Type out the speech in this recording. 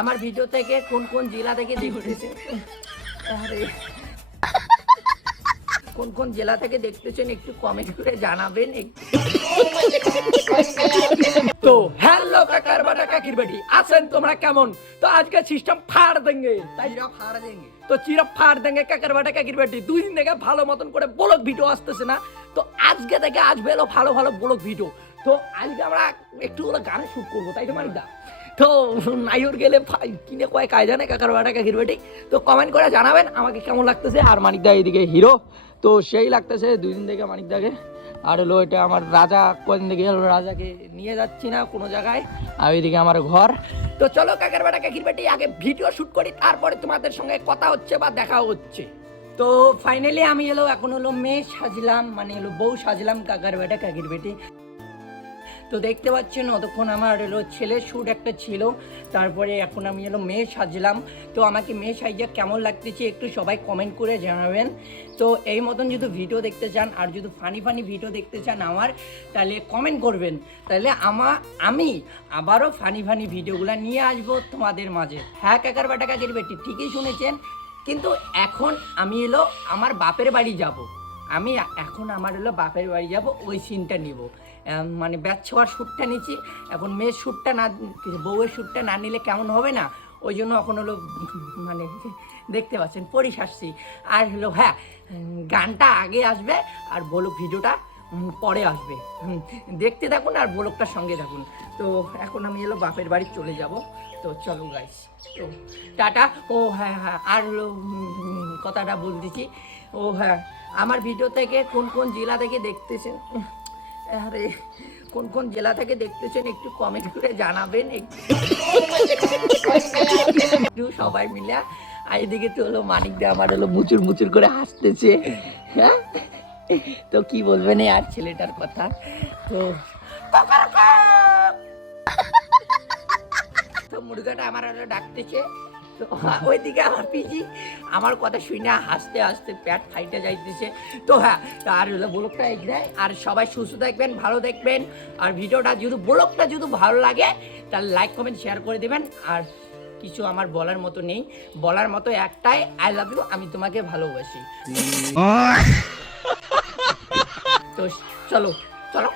আমার ভিডিও থেকে কোন কোন জেলা থেকে দেখতেছেন, আরে কোন কোন জেলা থেকে দেখতেছেন একটু কমেন্ট করে জানাবেন। তো হ্যালো কাকার বাটা কাকির বেটি, আছেন তোমরা কেমন? তো আজকে সিস্টেম ফাড় দেঙ্গে, তাই ফাড় দেঙ্গে, তো চিরা ফাড় দেঙ্গে কাকার বাটা কাকির বেটি। 2 দিন থেকে ভালো মতন করে ব্লগ ভিডিও আসতেছে না, তো আজকে থেকে আসবে এলো ভালো ভালো ব্লগ ভিডিও। তো আজকে আমরা একটু গান শুট করবো, তাই তো মানিকদা? তো নাইর গেলে কিনে কয় কাজ জানে কাকার বাটা কাকির বেটি। তো কমেন্ট করে জানাবেন আমাকে কেমন লাগতেছে। আর মানিকদা এইদিকে হিরো, তো সেই লাগতেছে 2 দিন থেকে মানিকদাকে। আর হলো এটা আমার রাজা, কদিন থেকে হলো রাজাকে নিয়ে যাচ্ছি না কোনো জায়গায়। আর ওইদিকে আমার ঘর। তো চলো কাকার বাটা কাকির বেটি আগে ভিডিও শুট করি, তারপরে তোমাদের সঙ্গে কথা হচ্ছে বা দেখা হচ্ছে। তো ফাইনালি আমি এলো এখন হলো মেয়ে সাজলাম, মানে হলো বউ সাজলাম কাকার বাটা কাকির বেটি। তো দেখতে পাচ্ছেন অতক্ষণ আমার হলো ছেলের শ্যুট একটা ছিল, তারপরে এখন আমি হলো মেয়ে সাজলাম। তো আমাকে মেয়ে সাজিয়ে কেমন লাগতেছে একটু সবাই কমেন্ট করে জানাবেন। তো এই মতন যদি ভিডিও দেখতে চান আর যদি ফানি ফানি ভিডিও দেখতে চান আমার, তাহলে কমেন্ট করবেন, তাহলে আমি আবারও ফানি ফানি ভিডিওগুলো নিয়ে আসবো তোমাদের মাঝে। হ্যাঁ কাকার বাটা কাকির বেটি ঠিকই শুনেছেন, কিন্তু এখন আমি এলো আমার বাপের বাড়ি যাব। আমি এখন আমার হলো বাপের বাড়ি যাব, ওই সিনটা নিব। মানে ব্যাচছাওয়ার শ্যুটটা নিচ্ছি, এখন মেয়ের শ্যুটটা না, বউয়ের শ্যুটটা না নিলে কেমন হবে না, ওই জন্য এখন হলো মানে দেখতে পাচ্ছেন পরিশাসছি। আর হলো হ্যাঁ, গানটা আগে আসবে আর ব্লগ ভিডিওটা পরে আসবে। দেখতে থাকুন আর ব্লগটার সঙ্গে থাকুন। তো এখন আমি এলো বাপের বাড়ি চলে যাব। তো চলো গাইস, তো টাটা। ও হ্যাঁ হ্যাঁ, আর হলো কথাটা বলতেছি। ও হ্যাঁ, আমার ভিডিও থেকে কোন কোন জেলা থেকে দেখতেছেন, আরে কোন কোন জেলা থেকে দেখতেছেন একটু কমেন্ট করে জানাবেন একটু সবাই মিলে। আর এদিকে তো হলো মানিকদা আমার হলো মুচুর মুচুর করে হাসতেছে। হ্যাঁ, তো কি বলবেন আর ছেলেটার কথা। তো মুরগাটা আমার হলো ডাকতেছে। তো ওইদিকে আমার পিজি আমার কথা শুনে হাসতে হাসতে পেট ফাইটে যাইতেছে। তো হ্যাঁ, আর ব্লগটা এগিয়ে, আর সবাই সুস্থ থাকবেন, ভালো দেখবেন। আর ভিডিওটা যদি ব্লগটা যদি ভালো লাগে তাহলে লাইক কমেন্ট শেয়ার করে দেবেন। আর কিছু আমার বলার মতো নেই, বলার মতো একটাই, আই লাভ ইউ, আমি তোমাকে ভালোবাসি। তো চলো চলো।